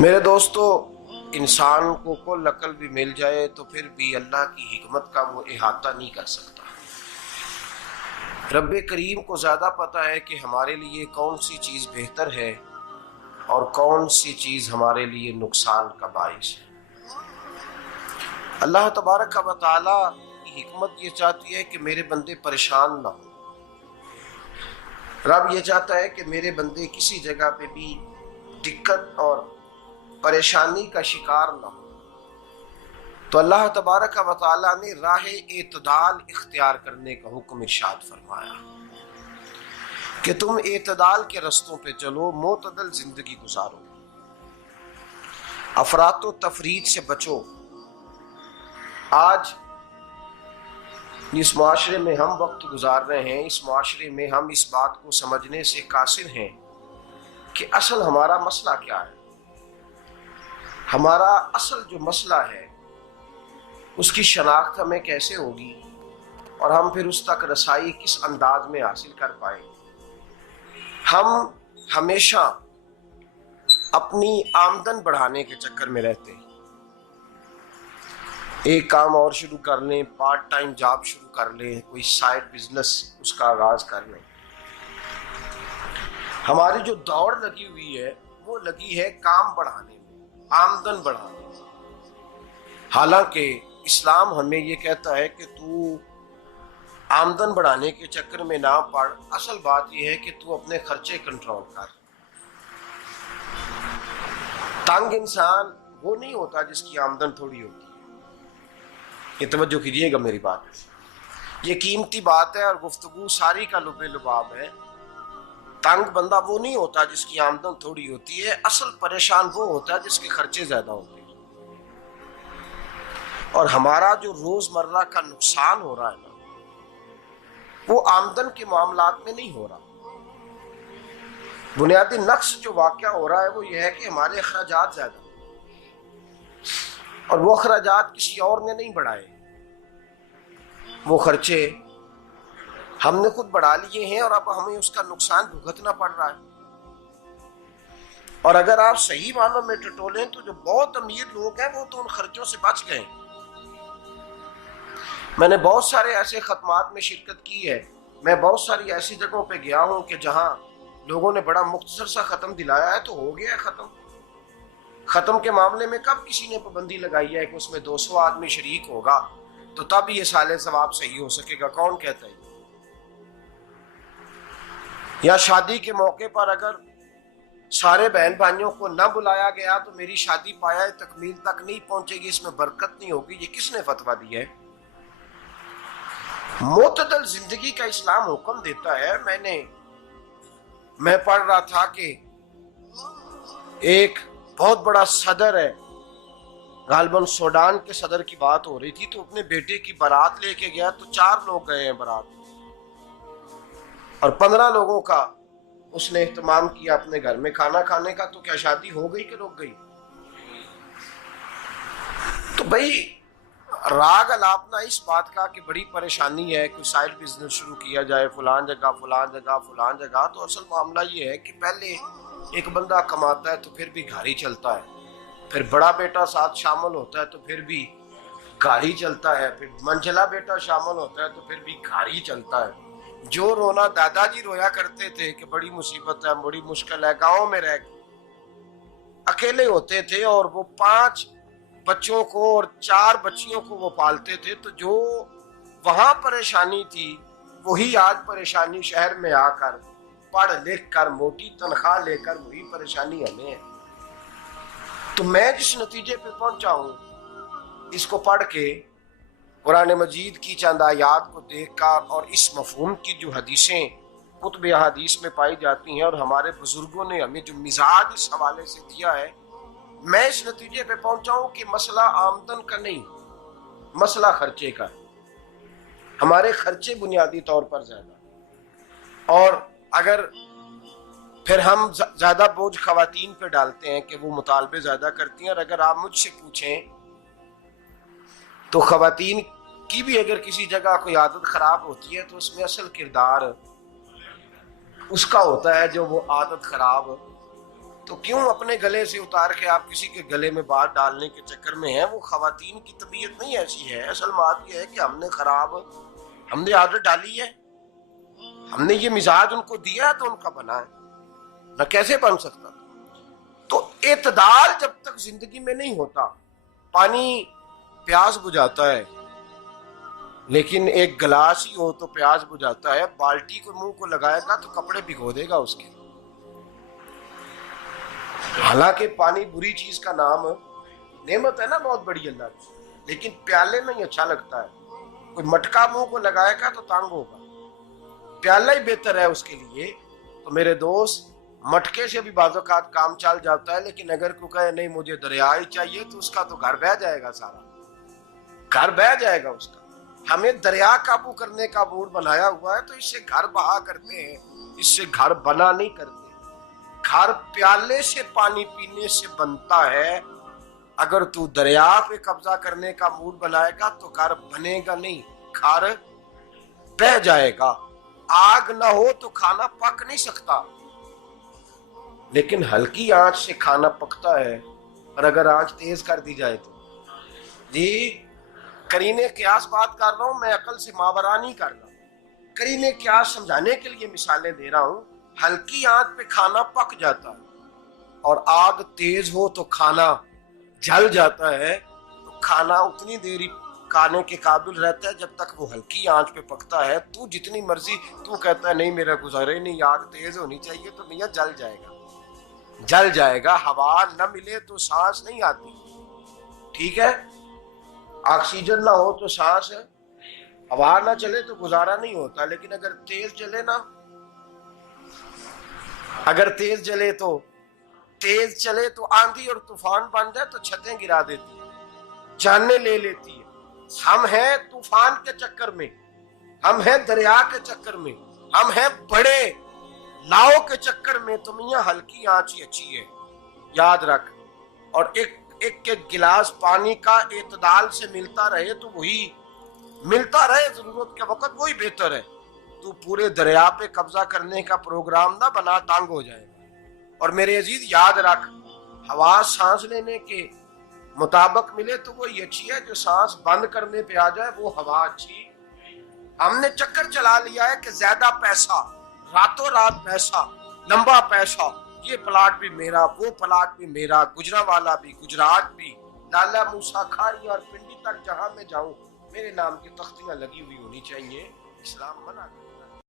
मेरे दोस्तों, इंसान को कुल अकल भी मिल जाए तो फिर भी अल्लाह की हिकमत का वो इहाता नहीं कर सकता। रब्बे करीम को ज़्यादा पता है कि हमारे लिए कौन सी चीज़ बेहतर है और कौन सी चीज़ हमारे लिए नुकसान का बाइस है। अल्लाह तबारक व तआला की हिकमत ये चाहती है कि मेरे बंदे परेशान ना हो। रब ये चाहता है कि मेरे बंदे किसी जगह पे भी दिक्कत और परेशानी का शिकार ना हो। तो अल्लाह तबारक व तआला ने राह एतदाल इख्तियार करने का हुक्म इरशाद फरमाया कि तुम एतदाल के रस्तों पे चलो, मोतदल जिंदगी गुजारो, अफरातो तफरीद से बचो। आज जिस माशरे में हम वक्त गुजार रहे हैं, इस माशरे में हम इस बात को समझने से कासिर हैं कि असल हमारा मसला क्या है। हमारा असल जो मसला है उसकी शनाख्त हमें कैसे होगी और हम फिर उस तक रसाई किस अंदाज में हासिल कर पाए। हम हमेशा अपनी आमदन बढ़ाने के चक्कर में रहते हैं। एक काम और शुरू कर लें, पार्ट टाइम जॉब शुरू कर लें, कोई साइड बिजनेस उसका आगाज कर लें। हमारी जो दौड़ लगी हुई है वो लगी है काम बढ़ाने में, आमदन बढ़ाने में। हालांकि इस्लाम हमें ये कहता है कि तू आमदन बढ़ाने के चक्कर में ना पड़। असल बात यह है कि तू अपने खर्चे कंट्रोल कर। तंग इंसान वो नहीं होता जिसकी आमदन थोड़ी होती है। ये तवज्जो कीजिएगा मेरी बात, ये कीमती बात है और गुफ्तगू सारी का लुबे लुबाब है। तंग बंदा वो नहीं होता जिसकी आमदन थोड़ी होती है। असल परेशान वो होता है जिसके खर्चे ज्यादा होते हैं। और हमारा जो रोजमर्रा का नुकसान हो रहा है ना, वो आमदन के मामलात में नहीं हो रहा। बुनियादी नक्श जो वाकया हो रहा है वो ये है कि हमारे अखराजात ज्यादा, और वो अखराजात किसी और ने नहीं बढ़ाए। वो खर्चे हमने खुद बढ़ा लिए हैं और अब हमें उसका नुकसान भुगतना पड़ रहा है। और अगर आप सही मानों में टटोलें तो जो बहुत अमीर लोग हैं वो तो उन खर्चों से बच गए। मैंने बहुत सारे ऐसे खत्मात में शिरकत की है। मैं बहुत सारी ऐसी जगहों पे गया हूं कि जहां लोगों ने बड़ा मुख्तसर सा खत्म दिलाया है तो हो गया है खत्म। खत्म के मामले में कब किसी ने पाबंदी लगाई है कि उसमें 200 आदमी शरीक होगा तो तब ये साले सवाब सही हो सकेगा? कौन कहता है? या शादी के मौके पर अगर सारे बहन भाइयों को न बुलाया गया तो मेरी शादी पाया तकमील तक नहीं पहुंचेगी, इसमें बरकत नहीं होगी। ये किसने फतवा दिया है? मोतदल जिंदगी का इस्लाम हुक्म देता है। मैं पढ़ रहा था कि एक बहुत बड़ा सदर है, गालबन सूडान के सदर की बात हो रही थी, तो अपने बेटे की बारात लेके गया तो 4 लोग गए हैं बारात, और 15 लोगों का उसने एहतमाम किया अपने घर में खाना खाने का। तो क्या शादी हो गई कि रुक गई? तो भाई राग अलापना इस बात का कि बड़ी परेशानी है, कोई साइड बिजनेस शुरू किया जाए फलान जगह फलान जगह फलान जगह। तो असल मामला ये है कि पहले एक बंदा कमाता है तो फिर भी घर ही चलता है, फिर बड़ा बेटा साथ शामिल होता है तो फिर भी घर ही चलता है, फिर मंझला बेटा शामिल होता है तो फिर भी घर ही चलता है। जो रोना दादाजी रोया करते थे कि बड़ी मुसीबत है, बड़ी मुश्किल है, गाँव में रह अकेले होते थे और वो 5 बच्चों को और 4 बच्चियों को वो पालते थे। तो जो वहां परेशानी थी वही आज परेशानी शहर में आकर पढ़ लिख कर मोटी तनख्वाह लेकर वही परेशानी हमें है। तो मैं जिस नतीजे पे पहुंचा हूं इसको पढ़ के, कुरान मजीद की चंद आयात को देखकर और इस मफहूम की जो हदीसें कुतुब हदीस में पाई जाती हैं और हमारे बुजुर्गों ने हमें जो मिजाज इस हवाले से दिया है, मैं इस नतीजे पे पहुंचा हूं कि मसला आमदन का नहीं, मसला खर्चे का है। हमारे खर्चे बुनियादी तौर पर ज्यादा, और अगर फिर हम ज्यादा बोझ खवातीन पे डालते हैं कि वो मुतालबे ज्यादा करती हैं। और अगर आप मुझसे पूछें तो खवातीन की भी अगर किसी जगह कोई आदत खराब होती है तो उसमें असल किरदार उसका होता है जो वो आदत खराब तो क्यों अपने गले से उतार के आप किसी के गले में बात डालने के चक्कर में हैं? वो खवातीन की तबीयत नहीं ऐसी है। असल बात यह है कि हमने आदत डाली है, हमने ये मिजाज उनको दिया है तो उनका बना है, न कैसे बन सकता। तो एतदाल जब तक जिंदगी में नहीं होता, पानी प्यास बुझाता है, लेकिन एक गिलास ही हो तो प्यास बुझाता है। बाल्टी को मुंह को लगाएगा तो कपड़े भिगो देगा उसके। हालांकि पानी बुरी चीज का नाम नेमत है ना, बहुत बड़ी अल्लाह की, लेकिन प्याले में ही अच्छा लगता है। कोई मटका मुंह को लगाएगा तो तंग होगा, प्याला ही बेहतर है उसके लिए। तो मेरे दोस्त, मटके से भी बाज़-औक़ात काम चल जाता है, लेकिन अगर कोई कहे नहीं मुझे दरिया ही चाहिए तो उसका तो घर बह जाएगा, सारा घर बह जाएगा उसका। हमें दरिया काबू करने का मूड बनाया हुआ है तो इससे घर बहा करते हैं, इससे घर बना नहीं करते। घर प्याले से पानी पीने से बनता है। अगर तू दरिया पे कब्जा करने का मूड बनाएगा तो घर बनेगा नहीं, घर बह जाएगा। आग ना हो तो खाना पक नहीं सकता, लेकिन हल्की आंच से खाना पकता है। और अगर आंच तेज कर दी जाए तो जी, करीने क्यास बात कर रहा हूं मैं, अकल से मावरा नहीं कर रहा। करीने क्यास समझाने के लिए मिसालें दे रहा हूं। हल्की आंच पे खाना पक जाता है और आग तेज हो तो खाना जल जाता है। तो खाना उतनी देर खाने के काबिल रहता है जब तक वो हल्की आंच पे पकता है। तू जितनी मर्जी तू कहता है नहीं मेरा गुजारे नहीं, आग तेज होनी चाहिए, तो मियां जल जाएगा, जल जाएगा। हवा न मिले तो सांस नहीं आती, ठीक है। ऑक्सीजन ना हो तो सांस है, हवा ना चले तो गुजारा नहीं होता। लेकिन अगर तेज जले ना, अगर तेज जले तो तेज चले तो आंधी और तूफान बन जाए तो छतें गिरा देती है, जाने ले लेती है। हम हैं तूफान के चक्कर में, हम हैं दरिया के चक्कर में, हम हैं बड़े लाओ के चक्कर में। तो मियां हल्की आंच ही अच्छी है, याद रख। और एक गिलास पानी का एतदाल से मिलता रहे तो वही मिलता रहे, जरूरत के वक्त वही बेहतर है। तू पूरे दरिया पे कब्जा करने का प्रोग्राम ना बना, तंग हो जाएगा। और मेरे अजीज याद रख, हवा सांस लेने के मुताबिक मिले तो वो ये अच्छी है, जो सांस बंद करने पे आ जाए वो हवा अच्छी। हमने चक्कर चला लिया है कि ज्यादा पैसा, रातों रात पैसा, लंबा पैसा, ये प्लाट भी मेरा, वो प्लाट भी मेरा, गुजरांवाला भी, गुजरात भी, लाला मूसा खाड़ी और पिंडी तक जहां मैं जाऊं मेरे नाम की तख्तियां लगी हुई होनी चाहिए। इस्लाम मना